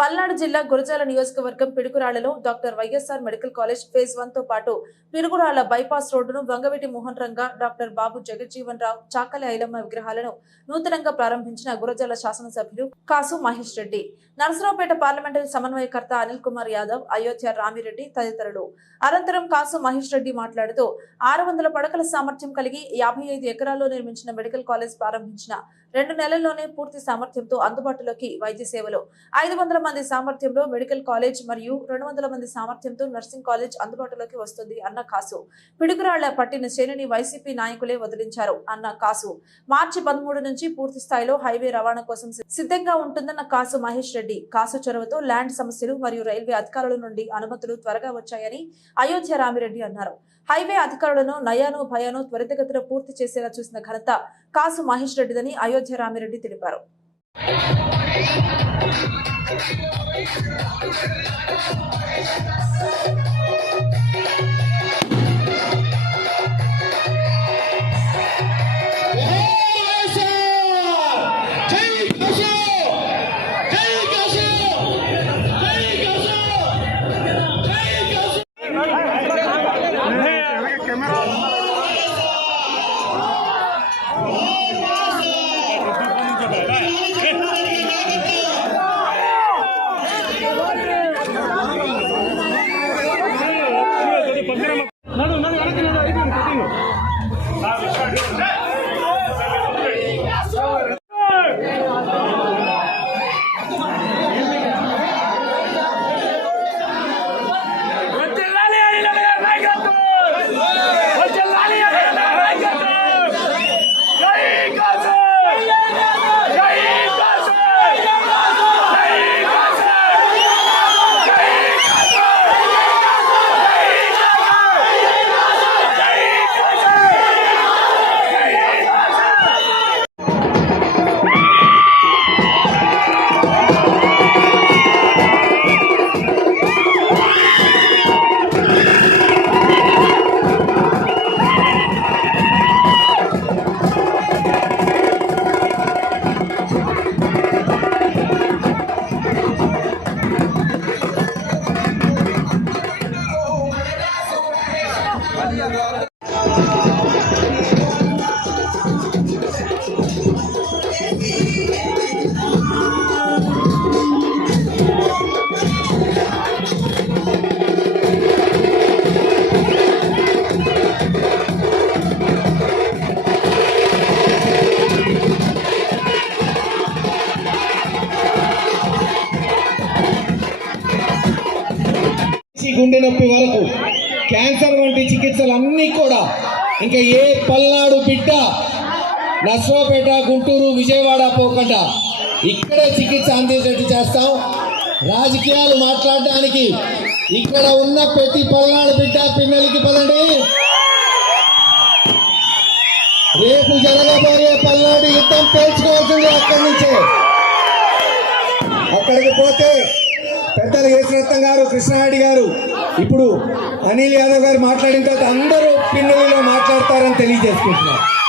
పల్నాడు జిల్లా గురజాల నియోజకవర్గం పిడుగురాళ్ళలో doctor YSR medical college phase వన్తో పాటు పిడుగురాళ్ళ బైపాస్ రోడ్డును వంగవీటి మోహన్ రంగా డాక్టర్ బాబు జగజ్జీవన్ రావు చాకలి ఐలమ్మ విగ్రహాలను నూతనంగా ప్రారంభించిన గురజాల శాసనసభ్యులు కాసు మహేష్ రెడ్డి నరసరావుపేట పార్లమెంటరీ సమన్వయకర్త అనిల్ కుమార్ యాదవ్ అయోధ్య రామిరెడ్డి తదితరులు. అనంతరం కాసు మహేష్ రెడ్డి మాట్లాడుతూ ఆరు వందల పడకల సామర్థ్యం కలిగి యాభై ఐదు ఎకరాల్లో నిర్మించిన మెడికల్ కాలేజ్ ప్రారంభించిన రెండు నెలల్లోనే పూర్తి సామర్థ్యంతో అందుబాటులోకి వైద్య సేవలు. ఐదు వందల మంది సామర్థ్యంలో మెడికల్ కాలేజ్ మరియు రెండు వందల మంది సామర్థ్యంతో నర్సింగ్ కాలేజ్ అందుబాటులోకి వస్తుంది అన్న కాసు. పిడుగురాళ్ళ పట్టిన శ్రేణిని వైసీపీ నాయకులే వదిలించారు అన్న కాసు. మార్చి పదమూడు నుంచి పూర్తి స్థాయిలో హైవే రవాణా కోసం సిద్ధంగా ఉంటుందన్న కాసు మహేష్ రెడ్డి. కాసు చొరవతో ల్యాండ్ సమస్యలు మరియు రైల్వే అధికారుల నుండి అనుమతులు త్వరగా వచ్చాయని అయోధ్య రామిరెడ్డి అన్నారు. హైవే అధికారులను నయాను భయాను త్వరితగతిన పూర్తి చేసేలా చూసిన ఘనత కాసు మహేష్ రెడ్డిదని అయోధ్య రామిరెడ్డి తెలిపారు. నడు గుండె నొప్పి వరకు క్యాన్సర్ వంటి చికిత్సలు అన్నీ కూడా ఇంకా ఏ పల్నాడు బిడ్డ నర్సరావుపేట గుంటూరు విజయవాడ పోకుండా ఇక్కడే చికిత్స అందేటట్టు చేస్తాం. రాజకీయాలు మాట్లాడడానికి ఇక్కడ ఉన్న ప్రతి పల్నాడు బిడ్డ పిన్నెలకి పదండి. రేపు జరగబోయే పల్నాడు యుద్ధం పేర్చుకోవాల్సింది అక్కడి నుంచే. అక్కడికి పోతే పెద్దలు యేసురత్నం గారు కృష్ణారెడ్డి గారు ఇప్పుడు అనిల్ యాదవ్ గారు మాట్లాడిన తర్వాత అందరూ పిన్నెలలో మాట్లాడతారని తెలియజేసుకుంటున్నారు.